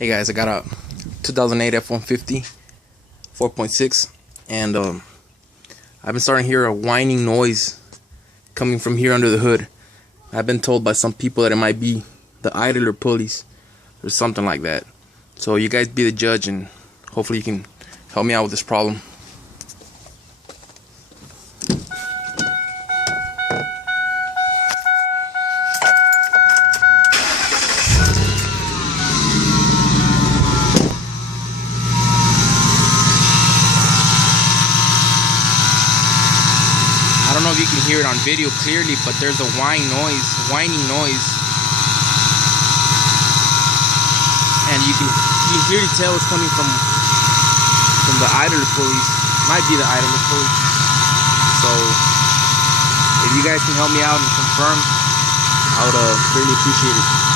Hey guys, I got a 2008 F-150 4.6 and I've been starting to hear a whining noise coming from here under the hood. I've been told by some people that it might be the idler pulleys or something like that. So you guys be the judge and hopefully you can help me out with this problem. I don't know if you can hear it on video clearly, but there's a whining noise, and you can clearly tell it's coming from the idler pulleys. Might be the idler pulleys. So if you guys can help me out and confirm, I would really appreciate it.